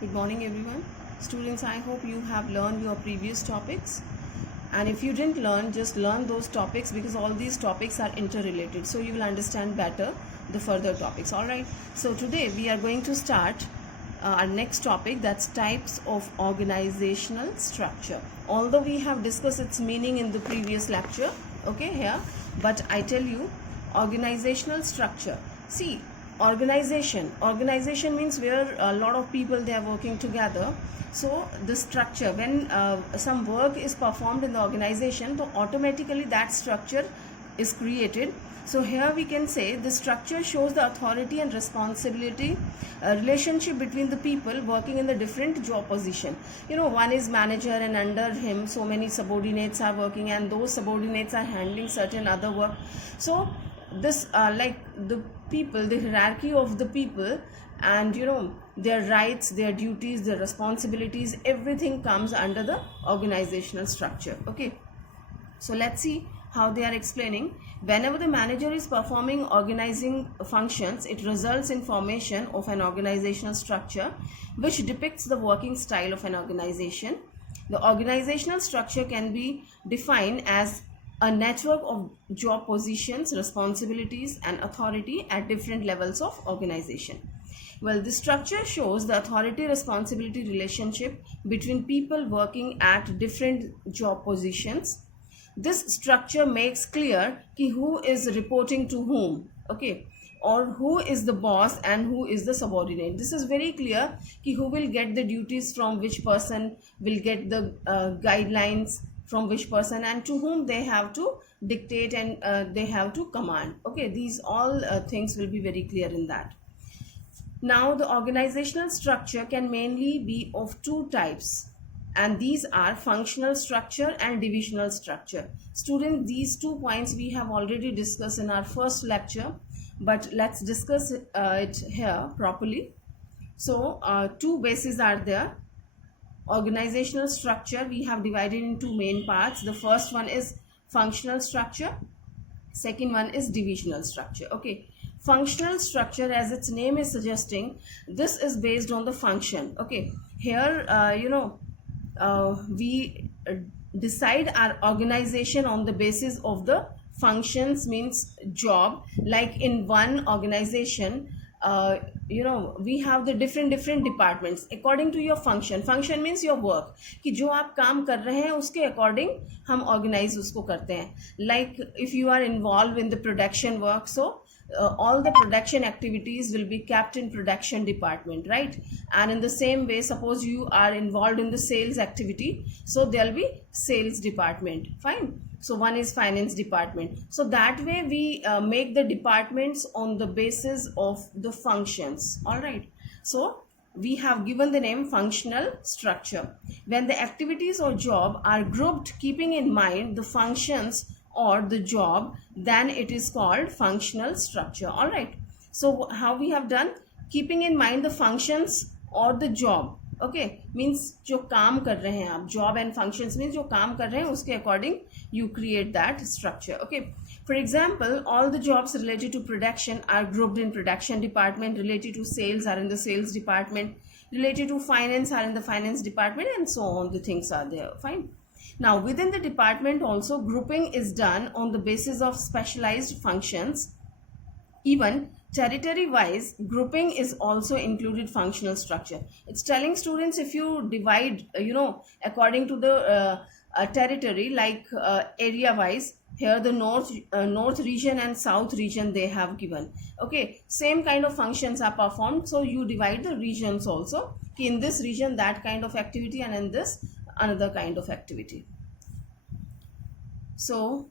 Good morning, everyone. Students, I hope you have learned your previous topics. And if you didn't learn, just learn those topics because all these topics are interrelated. So you will understand better the further topics. Alright. So today we are going to start our next topic, that's types of organizational structure. Although we have discussed its meaning in the previous lecture, okay, here, but I tell you, organizational structure. See, organization means where a lot of people they are working together. So the structure, when some work is performed in the organization, so automatically that structure is created. So here we can say the structure shows the authority and responsibility relationship between the people working in the different job position. One is manager and under him so many subordinates are working, and those subordinates are handling certain other work. So this like the people, the hierarchy of the people, and their rights, their duties, their responsibilities, everything comes under the organizational structure. Okay, so let's see how they are explaining. Whenever the manager is performing organizing functions, it results in formation of an organizational structure which depicts the working style of an organization. The organizational structure can be defined as a network of job positions, responsibilities, and authority at different levels of organization. Well, the structure shows the authority-responsibility relationship between people working at different job positions. This structure makes clear ki who is reporting to whom, okay, or who is the boss and who is the subordinate. This is very clear ki who will get the duties from which person, will get the guidelines from which person, and to whom they have to dictate and they have to command. Okay, these all things will be very clear in that. Now the organizational structure can mainly be of two types, and these are functional structure and divisional structure. Students, these 2 points we have already discussed in our first lecture, but let's discuss it here properly. So two bases are there. Organizational structure we have divided into main parts. The first one is functional structure, second one is divisional structure. Okay, functional structure, as its name is suggesting, this is based on the function. Okay, here we decide our organization on the basis of the functions, means job. Like in one organization, we have the different departments according to your function means your work, कि जो आप काम कर रहे हैं उसके according हम organize उसको करते हैं. Like if you are involved in the production work, so all the production activities will be kept in production department, right? And in the same way, suppose you are involved in the sales activity, so there will be sales department. Fine. So one is finance department. So that way we make the departments on the basis of the functions. All right. So we have given the name functional structure. When the activities or job are grouped keeping in mind the functions or the job, then it is called functional structure. All right. So how we have done, keeping in mind the functions or the job. Okay, means जो काम कर रहे हैं आप, job and functions means जो काम कर रहे हैं उसके according you create that structure. Okay, for example, all the jobs related to production are grouped in production department, related to sales are in the sales department, related to finance are in the finance department, and so on. The things are there. Fine. Now within the department also grouping is done on the basis of specialized functions. Even territory wise grouping is also included functional structure. It's telling students, if you divide according to the territory, like area wise, here the north region and south region they have given. Okay, same kind of functions are performed, so you divide the regions also. In this region that kind of activity, and in this another kind of activity. So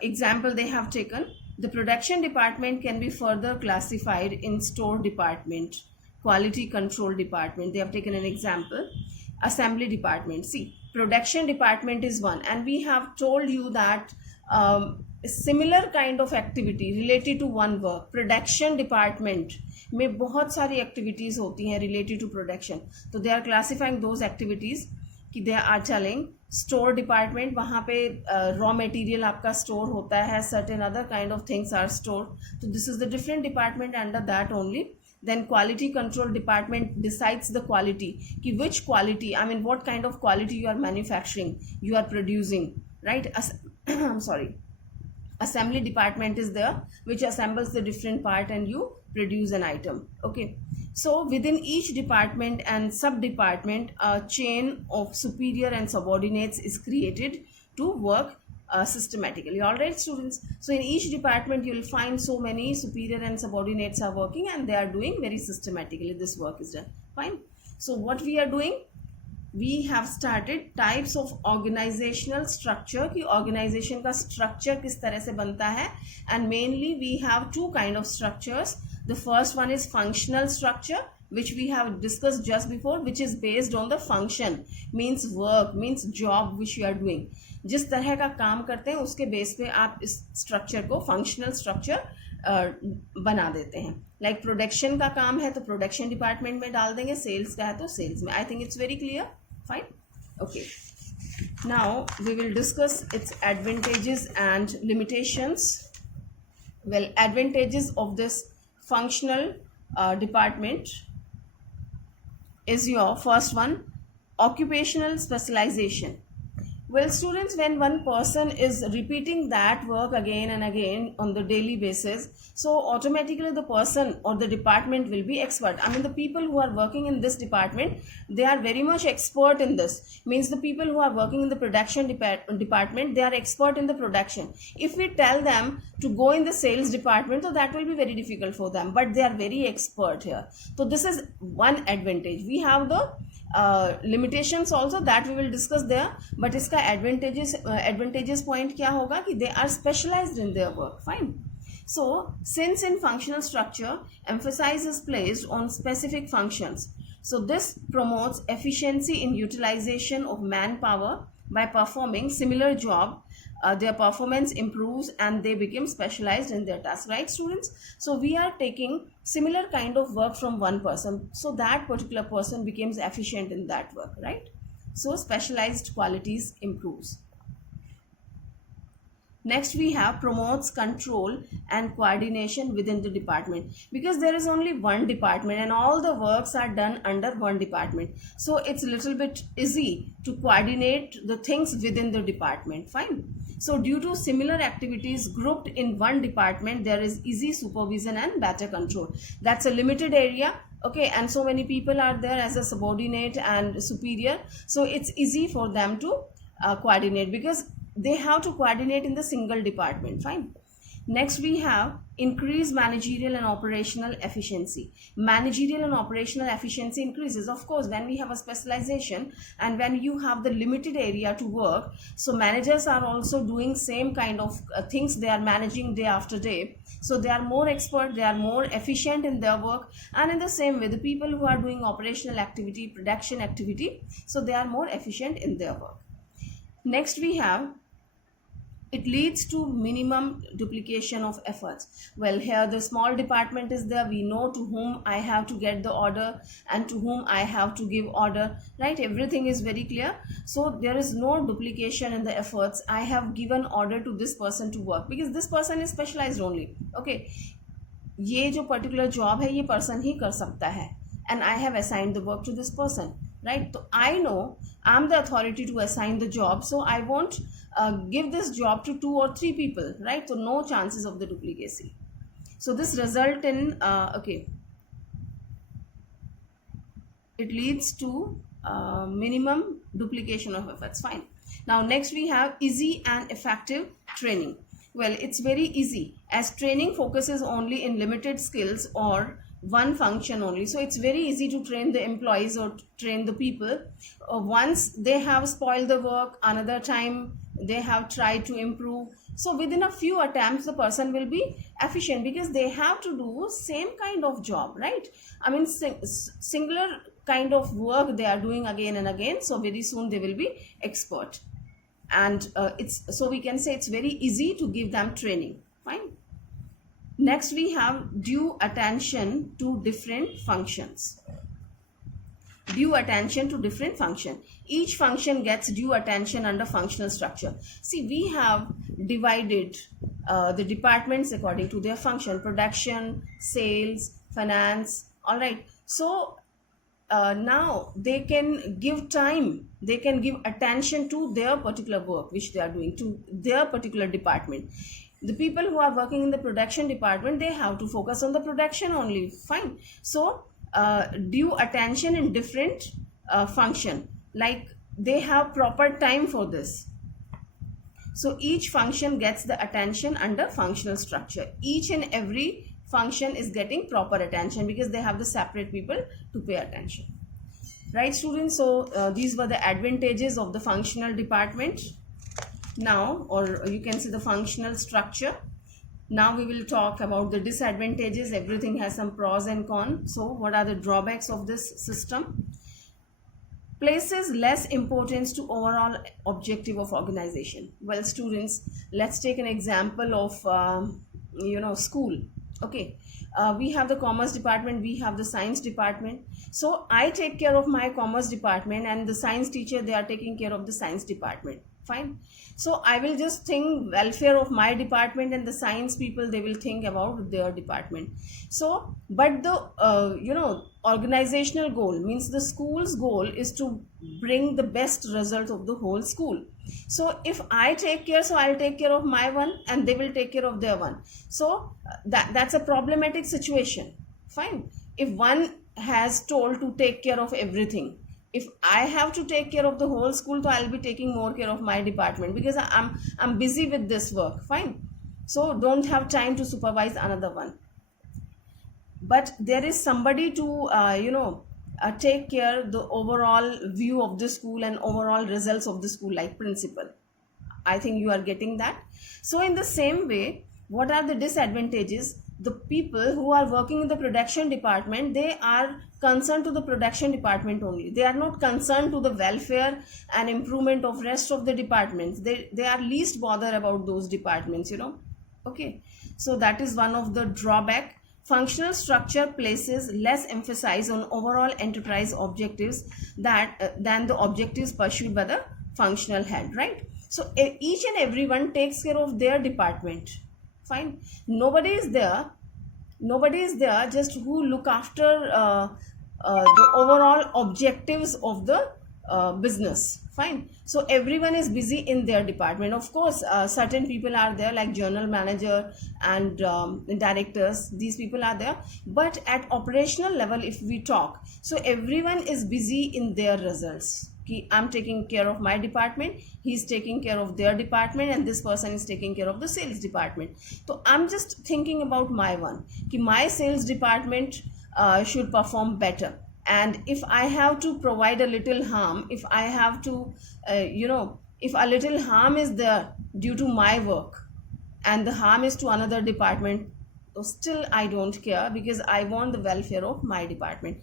example they have taken, the production department can be further classified in store department, quality control department. They have taken an example, assembly department. See, production department is one, and we have told you that similar kind of activity related to one work, production department में बहुत सारी activities होती हैं related to production. So they are classifying those activities कि they are telling store department, वहाँ पे raw material आपका store होता है, certain other kind of things are stored. So this is the different department, under that only then quality control department decides the quality, ki which quality, I mean what kind of quality you are manufacturing, you are producing, right? I'm sorry, assembly department is there, which assembles the different part and you produce an item. Okay, so within each department and sub department, a chain of superior and subordinates is created to work systematically. All right, students, so in each department you will find so many superior and subordinates are working and they are doing very systematically, this work is done. Fine. So what we are doing, we have started types of organizational structure, कि organization का structure किस तरह से बनता है, and mainly we have two kind of structures. The first one is functional structure, which we have discussed just before, which is based on the function, means work, means job which you are doing. जिस तरह का काम करते हैं उसके base पे आप इस स्ट्रक्चर को फंक्शनल स्ट्रक्चर बना देते हैं. लाइक प्रोडक्शन का काम है तो प्रोडक्शन डिपार्टमेंट में डाल देंगे, सेल्स का है तो सेल्स में. I think it's very clear. Fine. Okay. Now we will discuss its advantages and limitations. Well, advantages of this functional department is your first one, occupational specialization. Well, students, when one person is repeating that work again and again on the daily basis, so automatically the person or the department will be expert. I mean, the people who are working in this department, they are very much expert in this. Means the people who are working in the production department, they are expert in the production. If we tell them to go in the sales department, so that will be very difficult for them. But they are very expert here. So this is one advantage. We have the limitations also that we will discuss there, but इसका advantages point क्या होगा कि they are specialized in their work. Fine. So since in functional structure emphasis is placed on specific functions, so this promotes efficiency in utilization of manpower. By performing similar job, their performance improves and they become specialized in their task. Right, students? So we are taking similar kind of work from one person, so that particular person becomes efficient in that work, right? So specialized qualities improves. Next we have promotes control and coordination within the department, because there is only one department and all the works are done under one department, so it's a little bit easy to coordinate the things within the department. Fine. So due to similar activities grouped in one department, there is easy supervision and better control. That's a limited area. Okay, and so many people are there as a subordinate and superior, so it's easy for them to coordinate, because they have to coordinate in the single department. Fine. Next we have increased managerial and operational efficiency. Managerial and operational efficiency increases, of course, when we have a specialization and when you have the limited area to work. So managers are also doing same kind of things, they are managing day after day, so they are more expert, they are more efficient in their work. And in the same way, the people who are doing operational activity, production activity, so they are more efficient in their work. Next we have, it leads to minimum duplication of efforts. Well, here the small department is there, we know to whom I have to get the order and to whom I have to give order, right? Everything is very clear, so there is no duplication in the efforts. I have given order to this person to work because this person is specialized only. Okay, ये जो particular job है ये person ही कर सकता है, and I have assigned the work to this person, right? So I know I'm the authority to assign the job, so I won't give this job to 2 or 3 people, right? So no chances of the duplicacy. So this result in okay, it leads to minimum duplication of efforts. Fine. Now next we have easy and effective training. Well, it's very easy as training focuses only in limited skills or one function only, so it's very easy to train the employees or train the people. Once they have spoiled the work, another time they have tried to improve, so within a few attempts the person will be efficient, because they have to do same kind of job, right? I mean singular kind of work they are doing again and again, so very soon they will be expert. And it's, so we can say it's very easy to give them training. Fine. Next we have due attention to different functions. Due attention to different function. Each function gets due attention under functional structure. See, we have divided the departments according to their function: production, sales, finance, All right. So now they can give time, they can give attention to their particular work which they are doing, to their particular department. The people who are working in the production department, they have to focus on the production only. Fine. So due attention in different function, like they have proper time for this. So each function gets the attention under functional structure. Each and every function is getting proper attention because they have the separate people to pay attention. Right, students? So these were the advantages of the functional department. Now, or you can see the functional structure. Now we will talk about the disadvantages. Everything has some pros and cons. So what are the drawbacks of this system? Places less importance to overall objective of organization. Well, students, let's take an example of school. Okay, we have the commerce department, we have the science department. So I take care of my commerce department, and the science teacher, they are taking care of the science department. Fine. So I will just think welfare of my department, and the science people, they will think about their department. So but the organizational goal, means the school's goal is to bring the best result of the whole school. So if I take care, so I'll take care of my one and they will take care of their one. So that's a problematic situation. Fine. If one has told to take care of everything, if I have to take care of the whole school, so I'll be taking more care of my department because I'm busy with this work. Fine. So don't have time to supervise another one. But there is somebody to take care the overall view of the school and overall results of the school, like principal. I think you are getting that. So in the same way, what are the disadvantages? The people who are working in the production department, they are concerned to the production department only. They are not concerned to the welfare and improvement of rest of the departments. They are least bothered about those departments. Okay. So that is one of the drawback. Functional structure places less emphasis on overall enterprise objectives than the objectives pursued by the functional head, right? So each and everyone takes care of their department. Fine. Nobody is there just who look after the overall objectives of the business. Fine. So everyone is busy in their department. Of course, certain people are there, like journal manager and directors. These people are there. But at operational level, if we talk, so everyone is busy in their results. I'm taking care of my department, he's taking care of their department, and this person is taking care of the sales department. So I'm just thinking about my one. My sales department should perform better. And if I have to provide a little harm, if I have to, if a little harm is there due to my work and the harm is to another department, so still I don't care because I want the welfare of my department.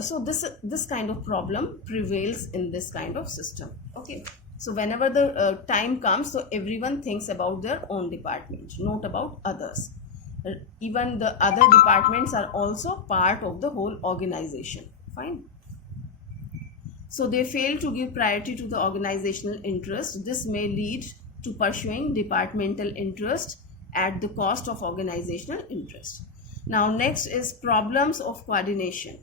So this kind of problem prevails in this kind of system. Okay. So whenever the time comes, so everyone thinks about their own department, not about others. Even the other departments are also part of the whole organization. Fine. So they fail to give priority to the organizational interest. This may lead to pursuing departmental interest at the cost of organizational interest. Now next is problems of coordination.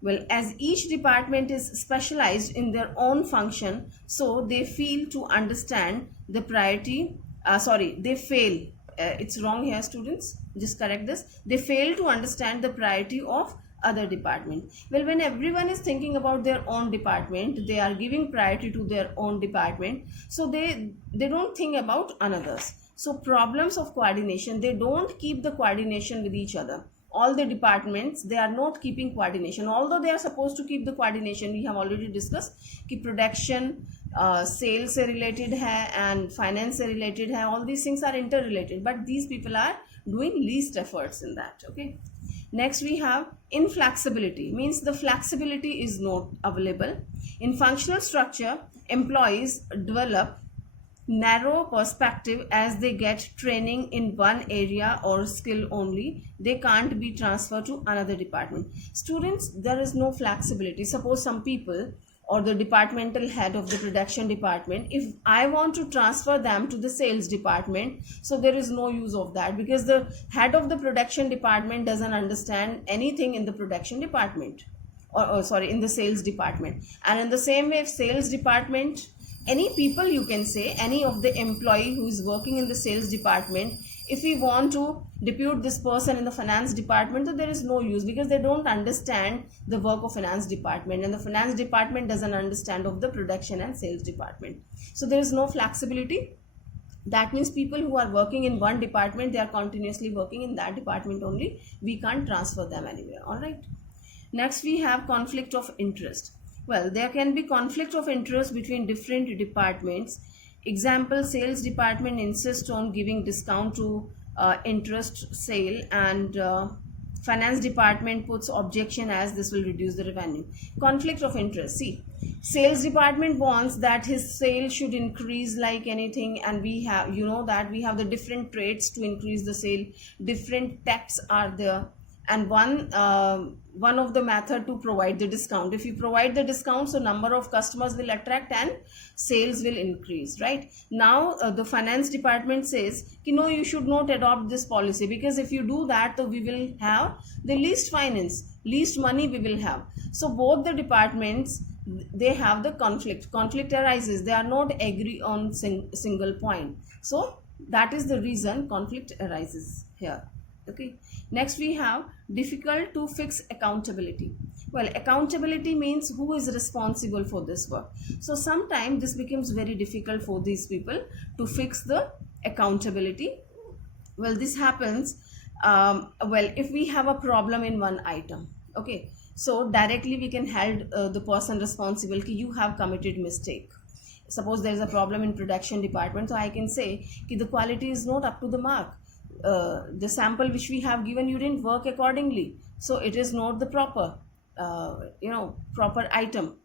Well, as each department is specialized in their own function, so they fail to understand the priority. They fail. It's wrong here, students. Just correct this. They fail to understand the priority of other department. Well, when everyone is thinking about their own department, they are giving priority to their own department. So they don't think about another's. So problems of coordination, they don't keep the coordination with each other. All the departments, they are not keeping coordination, although they are supposed to keep the coordination. We have already discussed कि production, sales से related है and finance से related है. All these things are interrelated, but these people are doing least efforts in that. Okay. Next we have inflexibility, means the flexibility is not available. In functional structure, employees develop narrow perspective as they get training in one area or skill only. They can't be transferred to another department. Students, there is no flexibility. Suppose some people or the departmental head of the production department, if I want to transfer them to the sales department, so there is no use of that, because the head of the production department doesn't understand anything in the production department, or sorry, in the sales department. And in the same way, if sales department, any people, you can say any of the employee who is working in the sales department, if we want to depute this person in the finance department, so there is no use, because they don't understand the work of finance department, and the finance department doesn't understand of the production and sales department. So there is no flexibility. That means people who are working in one department, they are continuously working in that department only. We can't transfer them anywhere. All right. Next, we have conflict of interest. Well, there can be conflict of interest between different departments. Example, sales department insists on giving discount to interest sale, and finance department puts objection as this will reduce the revenue. Conflict of interest. See, sales department wants that his sale should increase like anything, and we have, you know, that we have the different traits to increase the sale. Different tax are there, and one of the method to provide the discount. If you provide the discount, so number of customers will attract and sales will increase, right? Now the finance department says, no, you should not adopt this policy, because if you do that, so we will have the least finance, least money we will have. So both the departments, they have the conflict arises, they are not agree on single point. So that is the reason conflict arises here. Okay. Next, we have difficult to fix accountability. Well, accountability means who is responsible for this work. So sometimes this becomes very difficult for these people to fix the accountability. Well, this happens if we have a problem in one item. Okay, so directly we can hold the person responsible कि you have committed mistake. Suppose there is a problem in production department, so I can say कि the quality is not up to the mark. The sample which we have given, you didn't work accordingly, so it is not the proper proper item.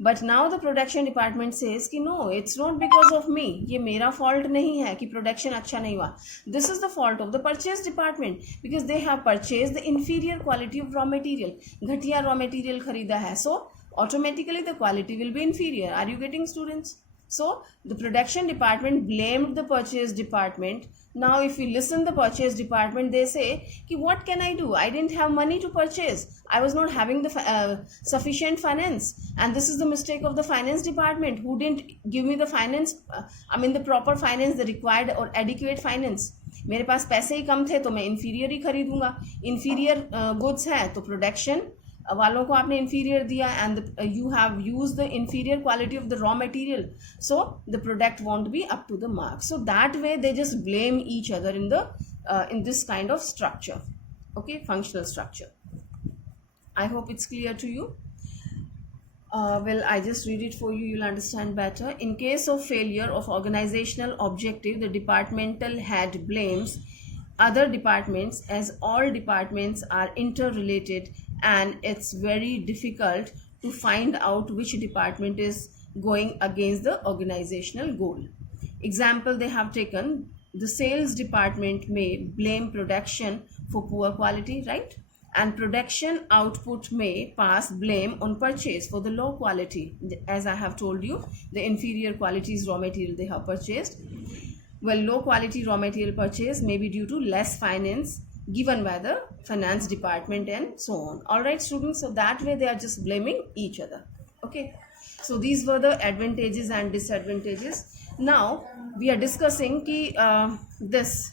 But now the production department says कि no, it's not because of me, ये मेरा fault नहीं है कि production अच्छा नहीं हुआ. This is the fault of the purchase department, because they have purchased the inferior quality of raw material. घटिया raw material खरीदा है, so automatically the quality will be inferior. Are you getting, students? So the production department blamed the purchase department. Now if we listen the purchase department, they say कि what can I do? I didn't have money to purchase. I was not having the sufficient finance, and this is the mistake of the finance department who didn't give me the finance, the proper finance, the required or adequate finance. मेरे पास पैसे ही कम थे तो मैं inferior ही खरीदूंगा. Inferior goods है तो production वालों को आपने inferior दिया, and you have used the inferior quality of the raw material, so the product won't be up to the mark. So that way they just blame each other in this kind of structure. Okay, functional structure. I hope it's clear to you. Well, I just read it for you, you'll understand better. In case of failure of organizational objective, the departmental head blames other departments, as all departments are interrelated, and it's very difficult to find out which department is going against the organizational goal. Example they have taken, the sales department may blame production for poor quality, right? And production output may pass blame on purchase for the low quality. As I have told you, the inferior quality is raw material they have purchased. Well, low quality raw material purchase may be due to less finance given by the finance department and so on. All right, students, so that way they are just blaming each other. Okay, so these were the advantages and disadvantages. Now we are discussing this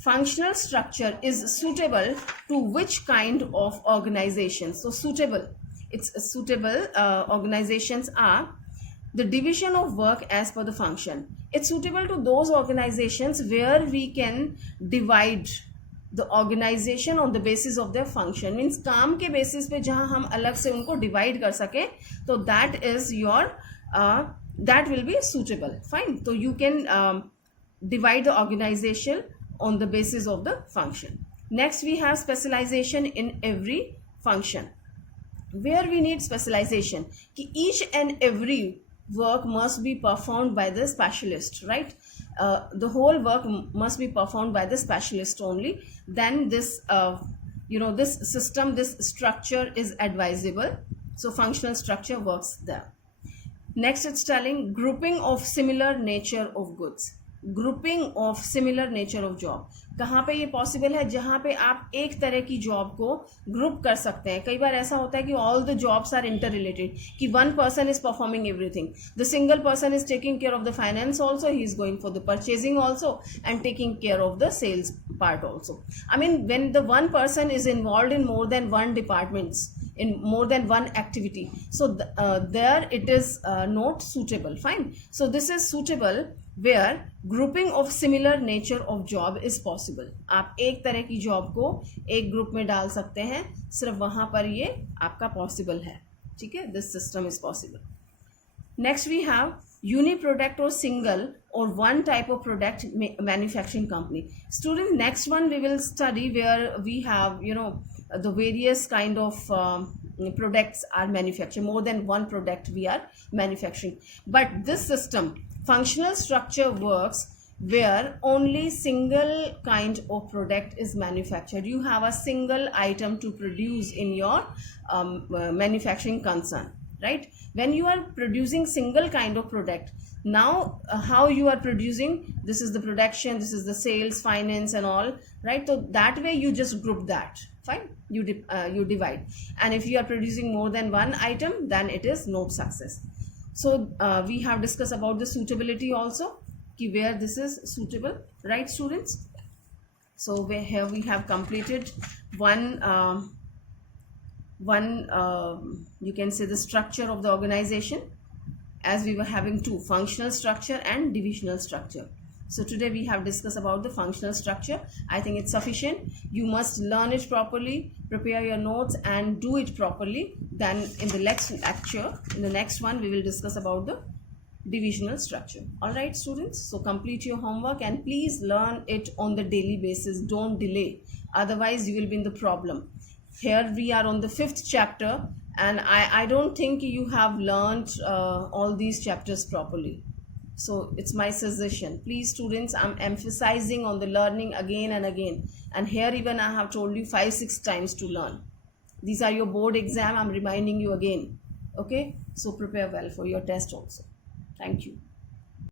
functional structure is suitable to which kind of organization. So suitable, it's suitable organizations are the division of work as per the function. It's suitable to those organizations where we can divide the organization on the basis of their function. Means काम के basis पे जहाँ हम अलग से उनको divide कर सके, तो that is your that will be suitable. Fine. So you can divide the organization on the basis of the function. Next we have specialization in every function. Where we need specialization, कि each and every work must be performed by the specialist, right? The whole work must be performed by the specialist only. Then this this system, this structure is advisable. So functional structure works there. Next, it's telling grouping of similar nature of goods. Grouping of similar nature of job. कहाँ पे ये possible है? जहाँ पे आप एक तरह की जॉब को ग्रुप कर सकते हैं. कई बार ऐसा होता है कि all the jobs are interrelated, कि one person is performing everything. The single person is taking care of the finance also, he is going for the purchasing also and taking care of the sales part also. I mean, when the one person is involved in more than one departments, in more than one activity, so there it is not suitable. Fine. So this is suitable where grouping of similar nature of job is possible. आप एक तरह की job को एक group में डाल सकते हैं, सिर्फ वहां पर ये आपका पॉसिबल है. ठीक है, this system is possible. Next we have uni-product or single or one type of product manufacturing company. Student, next one we will study where we have, the various kind of products are manufactured. More than one product we are manufacturing. But this system, functional structure, works where only single kind of product is manufactured. You have a single item to produce in your manufacturing concern. Right? When you are producing single kind of product, now how you are producing, this is the production, this is the sales, finance and all, right? So that way you just group that. Fine, you divide. And if you are producing more than one item, then it is not success. So we have discussed about the suitability also, where this is suitable, right, students? So here we have completed you can say the structure of the organization, as we were having two, functional structure and divisional structure. So today we have discussed about the functional structure. I think it's sufficient. You must learn it properly, prepare your notes and do it properly. Then in the next lecture, in the next one, we will discuss about the divisional structure. All right, students, so complete your homework and please learn it on the daily basis. Don't delay, otherwise you will be in the problem. Here we are on the 5th chapter and I don't think you have learned all these chapters properly. So it's my suggestion, please students, I'm emphasizing on the learning again and again, and here even I have told you 5-6 times to learn. These are your board exam, I'm reminding you again. Okay, so prepare well for your test also. Thank you.